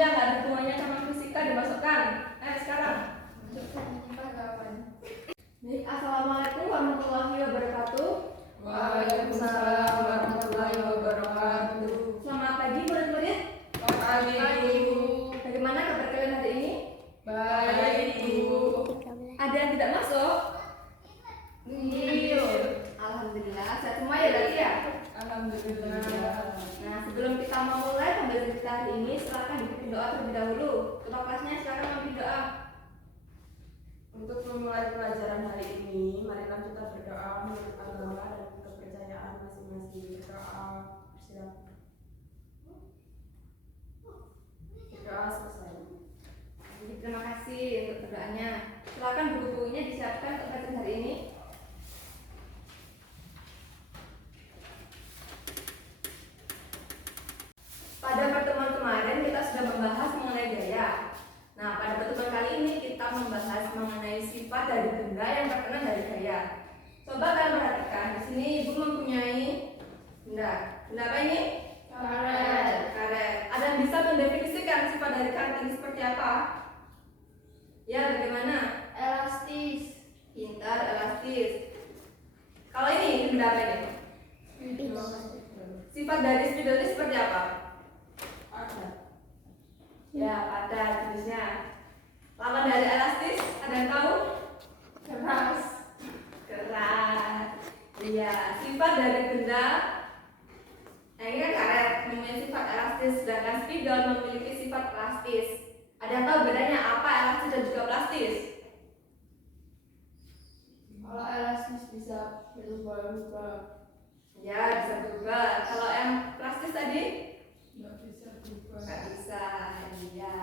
yang nggak ada hubungannya sama fisika dimasukkan. Sekarang. Baik, assalamualaikum warahmatullahi wabarakatuh. Waalaikumsalam warahmatullahi wabarakatuh. Selamat pagi murid-murid. Pagi, Bu. Bagaimana kabar kalian hari ini? Baik, Bu. Ada yang tidak masuk? Iya. Alhamdulillah, sehat semua ya berarti ya? Alhamdulillah. Nah, sebelum kita memulai pembelajaran kita hari ini, silakan dipimpin doa terlebih dahulu. Ketua kelasnya silakan memimpin doa. Untuk memulai pelajaran hari ini, marilah kita berdoa menurut agama dan kepercayaan masing-masing. Berdoa, bersilakan. Berdoa selesai. Jadi, terima kasih untuk berdoanya. Silakan buku-bukunya disiapkan untuk pelajaran hari ini. Pada pertemuan kemarin kita sudah membahas mengenai gaya. Nah, pada pertemuan kali ini kita membahas mengenai sifat dari benda yang terkena dari gaya. Coba kalian perhatikan, di sini Ibu mempunyai benda. Benda apa ini? Karet. Karet. Ada yang bisa mendefinisikan sifat dari karet ini seperti apa? Ya, bagaimana? Elastis. Pintar, elastis. Kalau ini benda apa ini? Sifat dari spidol ini seperti apa? Ada. Ya, padat jenisnya. Lawan dari elastis, ada yang tahu? Keras. Keras. Iya, sifat dari benda. Nah, ini kan karet mempunyai sifat elastis, sedangkan spidol memiliki sifat plastis. Ada yang tahu bedanya apa elastis dan juga plastis? Kalau elastis bisa berubah-ubah. Ya, bisa berubah. Kalau yang plastis tadi? Nggak bisa berubah. Nggak bisa, iya.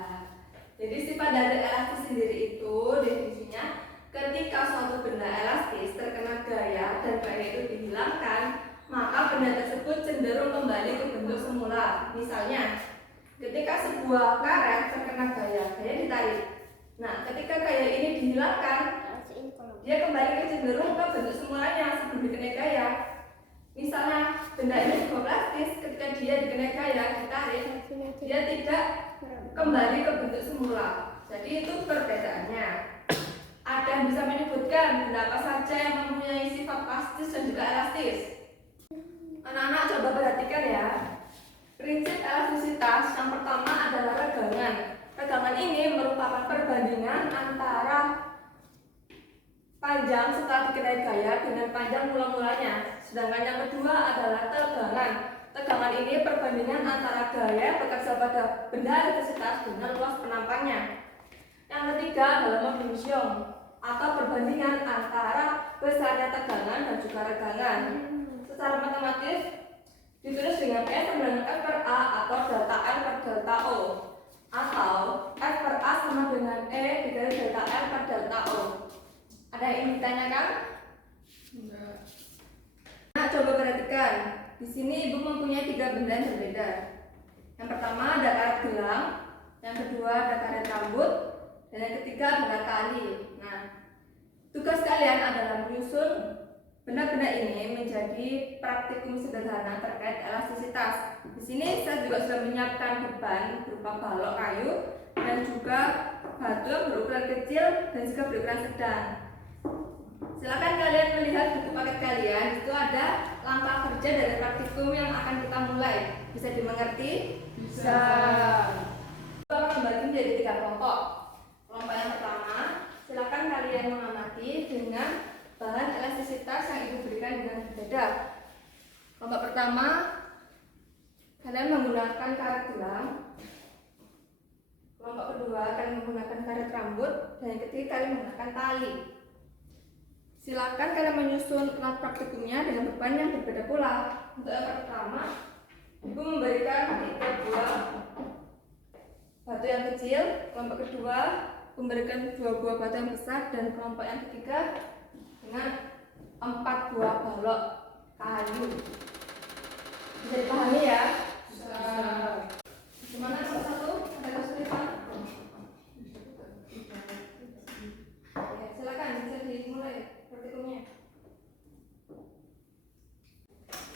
Jadi sifat dari elastis sendiri itu definisinya ketika suatu benda elastis terkena gaya dan gaya itu dihilangkan, maka benda tersebut cenderung kembali ke bentuk semula. Misalnya, ketika sebuah karet terkena gaya ditarik. Nah, ketika gaya ini dihilangkan, dia kembali ke cenderung ke bentuk semulanya sebelum dikenai gaya. Misalnya, benda ini juga plastis, ketika dia dikenai gaya ditarik, dia tidak kembali ke bentuk semula. Jadi itu perbedaannya. Ada yang bisa menyebutkan benda apa saja yang mempunyai sifat plastis dan juga elastis? Anak-anak coba perhatikan ya. Prinsip elastisitas yang pertama adalah regangan. Regangan ini merupakan perbandingan antara panjang setelah dikenai gaya dengan panjang mula-mulanya. Sedangkan yang kedua adalah tegangan. Tegangan ini perbandingan antara gaya bekerja pada benda elastisitas dengan luas penampangnya. Yang ketiga adalah momentum atau perbandingan antara besarnya tegangan dan juga regangan. Secara matematis ditulis dengan E sama dengan F per A atau delta L per delta O, atau F per A sama dengan E dikali delta L per delta O. Ada yang ingin ditanyakan? Enggak. Nah, coba perhatikan. Di sini Ibu mempunyai 3 benda yang berbeda. Yang pertama ada karet gelang, yang kedua ada karet rambut, dan yang ketiga adalah tali. Nah, tugas kalian adalah menyusun benda-benda ini menjadi praktikum sederhana terkait elastisitas. Di sini saya juga sudah menyiapkan beban berupa balok kayu dan juga batu berukuran kecil dan juga berukuran sedang. Silakan kalian melihat buku paket kalian. Itu ada langkah kerja dari praktikum yang akan kita mulai. Bisa dimengerti? Bisa. Kita akan membagi menjadi 3 kelompok. Kelompok yang pertama, silakan kalian mengamati dengan bahan elastisitas yang Ibu berikan dengan berbeda. Kelompok pertama, kalian menggunakan karet gelang. Kelompok kedua, kalian menggunakan karet rambut. Dan yang ketiga, kalian menggunakan tali. Silakan kalian menyusun alat praktikumnya dengan beban yang berbeda pula. Untuk yang pertama, Ibu memberikan 3 buah batu yang kecil. Kelompok kedua memberikan 2 buah batu yang besar, dan kelompok yang ketiga dengan 4 buah balok kayu. Bisa dipahami ya? Bisa. Gimana nomor 1? Ada kesulitan? Ya, silakan bisa dimulai praktikumnya.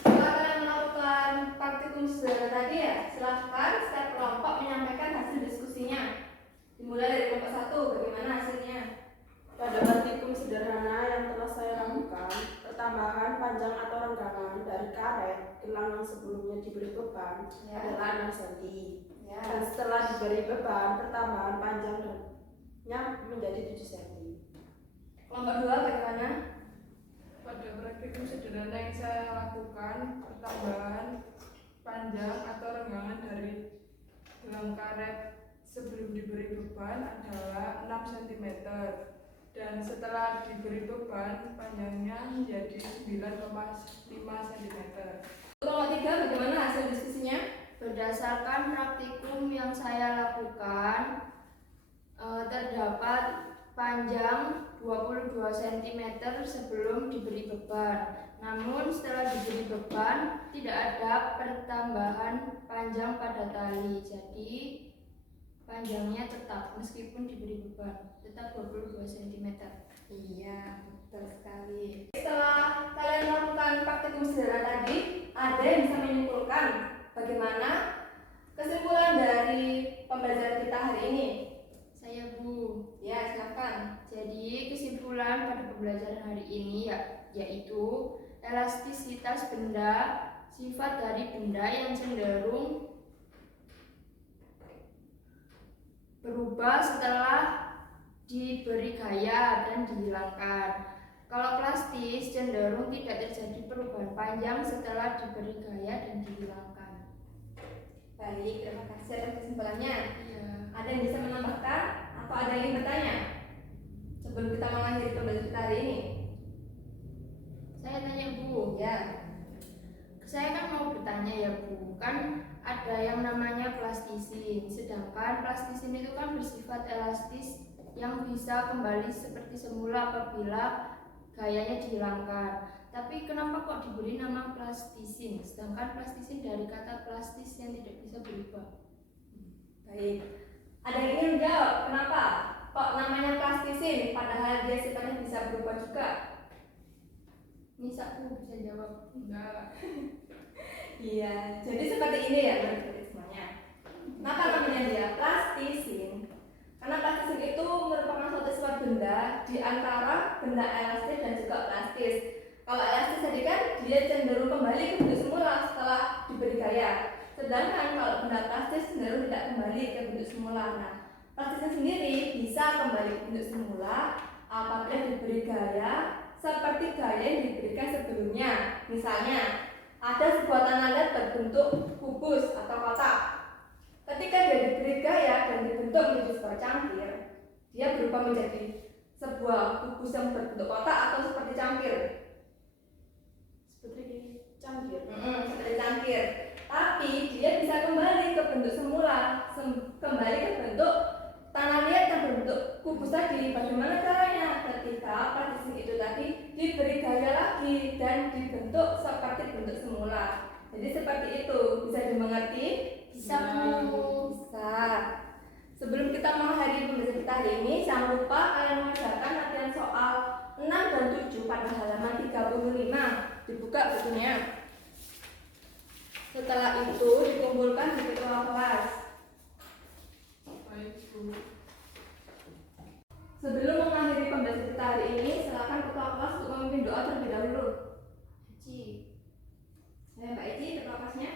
Setelah kalian melakukan praktikum sederhana tadi ya, silakan setiap kelompok menyampaikan hasil diskusi right, gelang yang sebelumnya diberi beban Ya. adalah 6 cm. Ya. Dan setelah diberi beban, pertambahan panjangnya menjadi 7 cm. Kelompok 2 bagaimana? Pada praktikum sederhana yang saya lakukan, pertambahan panjang atau renggangan dari gelang karet sebelum diberi beban adalah 6 cm dan setelah diberi beban panjangnya menjadi 9,5 cm. Kelompok 3 bagaimana hasil diskusinya? Berdasarkan praktikum yang saya lakukan, terdapat panjang 22 cm sebelum diberi beban. Namun setelah diberi beban, tidak ada pertambahan panjang pada tali. Jadi panjangnya tetap meskipun diberi beban, tetap 22 cm. Iya, betul sekali. Setelah kalian melakukan praktikum sederhana tadi, ada yang bisa menyimpulkan bagaimana kesimpulan dari pembelajaran kita hari ini? Saya Bu. Ya, silakan. Jadi kesimpulan pada pembelajaran hari ini yaitu elastisitas benda, sifat dari benda yang cenderung berubah setelah diberi gaya dan dihilangkan. Kalau plastis cenderung tidak terjadi perubahan panjang setelah diberi gaya dan dihilangkan. Baik, terima kasih atas kesimpulannya. Iya. Ada yang bisa menambahkan atau ada yang ingin bertanya sebelum kita mengakhiri pembelajaran kita hari ini? Saya tanya Bu. Ya. Saya kan mau bertanya ya Bu, kan ada yang namanya plastisin, sedangkan plastisin itu kan bersifat elastis yang bisa kembali seperti semula apabila gayanya dihilangkan. Tapi kenapa kok diberi nama plastisin, sedangkan plastisin dari kata plastis yang tidak bisa berubah? Baik. Ada yang ingin menjawab kenapa kok namanya plastisin padahal dia sifatnya bisa berubah juga? Nisa Bu bisa jawab. Enggak. Iya, jadi seperti ini ya mekanismenya. Kenapa namanya dia plastisin? Karena plastisin itu merupakan suatu sifat benda di antara benda elastis dan juga plastis. Kalau elastis tadi kan dia cenderung kembali ke bentuk semula setelah diberi gaya. Sedangkan kalau benda plastis cenderung tidak kembali ke bentuk semula. Nah, plastisin sendiri bisa kembali ke bentuk semula apabila diberi gaya seperti gaya yang diberikan sebelumnya. Misalnya, ada sebuah tanah liat berbentuk kubus atau kotak. Ketika dia diberi gaya dan dibentuk menjadi sebuah cangkir, dia berubah menjadi sebuah kubus yang berbentuk kotak atau seperti cangkir. Seperti cangkir. Seperti cangkir. Tapi dia bisa kembali ke bentuk semula, kembali ke bentuk tanah liat yang berbentuk kubus tadi. Bagaimana caranya? Ketika plastisin itu tadi diberi gaya lagi dan dibentuk seperti bentuk semula. Jadi seperti itu, bisa dimengerti? Bisa Bu. Bisa. Sebelum kita mengakhiri pembelajaran kita hari ini, jangan lupa kalian mengerjakan latihan soal 6 dan 7 pada halaman 35. Dibuka bukunya. Setelah itu dikumpulkan di ketua kelas. Baik Bu. Sebelum mengakhiri pembelajaran kita hari ini, silakan ketua kelas untuk memimpin doa terlebih dahulu. Haji. Mbak Eci, ketua kelasnya.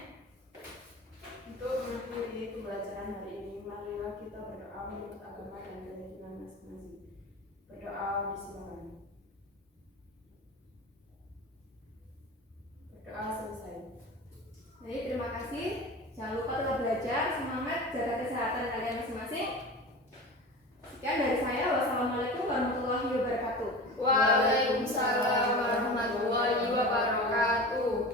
Untuk mengakhiri pembelajaran hari ini, marilah kita berdoa menurut agama dan keyakinan masing-masing. Berdoa disilakan. Berdoa selesai. Baik, terima kasih. Jangan lupa tetap belajar, semangat, jaga kesehatan kalian masing-masing. Sekian dari saya. Wassalamualaikum warahmatullahi wabarakatuh. Waalaikumsalam warahmatullahi wabarakatuh.